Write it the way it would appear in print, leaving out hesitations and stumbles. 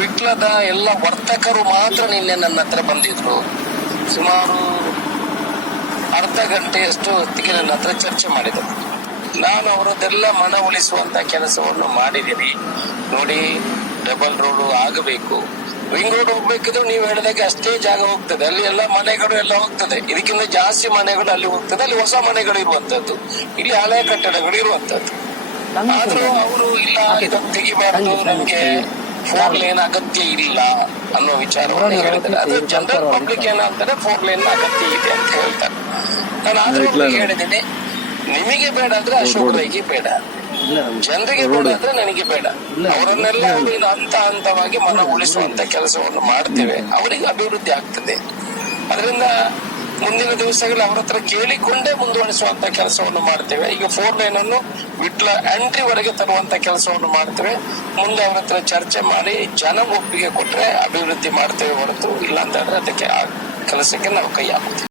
ವಿಟ್ಲದ ಎಲ್ಲ ವರ್ತಕರು ಮಾತ್ರ ನಿನ್ನೆ ನನ್ನ ಹತ್ರ ಬಂದಿದ್ರು. ಸುಮಾರು ಅರ್ಧ ಗಂಟೆಯಷ್ಟು ಹೊತ್ತಿಗೆ ನನ್ನ ಹತ್ರ ಚರ್ಚೆ ಮಾಡಿದರು. ನಾನು ಅವರದ್ದೆಲ್ಲ ಮನವೊಲಿಸುವಂತ ಕೆಲಸವನ್ನು ಮಾಡಿದ್ದೀನಿ. ನೋಡಿ, ಡಬಲ್ ರೋಡ್ ಆಗಬೇಕು, ರಿಂಗ್ ರೋಡ್ ಹೋಗ್ಬೇಕಿದ್ರು ನೀವು ಹೇಳಿದಾಗ ಅಷ್ಟೇ ಜಾಗ ಹೋಗ್ತದೆ, ಅಲ್ಲಿ ಎಲ್ಲ ಮನೆಗಳು ಎಲ್ಲ ಹೋಗ್ತದೆ, ಇದಕ್ಕಿಂತ ಜಾಸ್ತಿ ಮನೆಗಳು ಅಲ್ಲಿ ಹೋಗ್ತದೆ, ಅಲ್ಲಿ ಹೊಸ ಮನೆಗಳು ಇರುವಂತದ್ದು, ಇಲ್ಲಿ ಹಳೆ ಕಟ್ಟಡಗಳು ಇರುವಂತದ್ದು. ಆದ್ರೂ ಅವರು ಇಲ್ಲ, ಇದನ್ನು ತೆಗಿಬಾರ್ದು, ನಮ್ಗೆ 4 ಲೇನ್ ಅಗತ್ಯ ಇಲ್ಲ ಅನ್ನೋ ವಿಚಾರವನ್ನು ಹೇಳಿದ್ದಾರೆ. ಅದು ಜನರಲ್ ಪಬ್ಲಿಕ್ ಏನಂತಾರೆ 4 ಲೇನ್ ಅಗತ್ಯ ಇದೆ ಅಂತ ಹೇಳ್ತಾರೆ. ನಾನು ಆದ್ರೂ ಹೇಳಿದ್ದೀನಿ, ನಿಮಗೆ ಬೇಡ ಅಂದ್ರೆ ಅಶೋಕ್ ರೈಗೆ ಬೇಡ, ಜನರಿಗೆ ಬೇಡ ಅಂದ್ರೆ ನನಗೆ ಬೇಡ. ಅವರನ್ನೆಲ್ಲ ಹಂತ ಹಂತವಾಗಿ ಮನ ಉಳಿಸುವಂತ ಕೆಲಸವನ್ನು ಮಾಡ್ತೇವೆ, ಅವರಿಗೆ ಅಭಿವೃದ್ಧಿ ಆಗ್ತದೆ. ಅದರಿಂದ ಮುಂದಿನ ದಿವಸಗಳು ಅವರ ಹತ್ರ ಕೇಳಿಕೊಂಡೇ ಮುಂದುವರಿಸುವಂತ ಕೆಲಸವನ್ನು ಮಾಡ್ತೇವೆ. ಈಗ 4 ಲೈನ್ ಅನ್ನು ವಿಟ್ಲ ಎಂಟ್ರಿ ವರೆಗೆ ತರುವಂತ ಕೆಲಸವನ್ನು ಮಾಡ್ತೇವೆ. ಮುಂದೆ ಅವರ ಹತ್ರ ಚರ್ಚೆ ಮಾಡಿ ಜನ ಒಪ್ಪಿಗೆ ಕೊಟ್ರೆ ಅಭಿವೃದ್ಧಿ ಮಾಡ್ತೇವೆ ಹೊರತು ಇಲ್ಲ ಅಂತ ಹೇಳಿದ್ರೆ ಅದಕ್ಕೆ ಆ ಕೆಲಸಕ್ಕೆ ನಾವು ಕೈ ಹಾಕ್ತೇವೆ.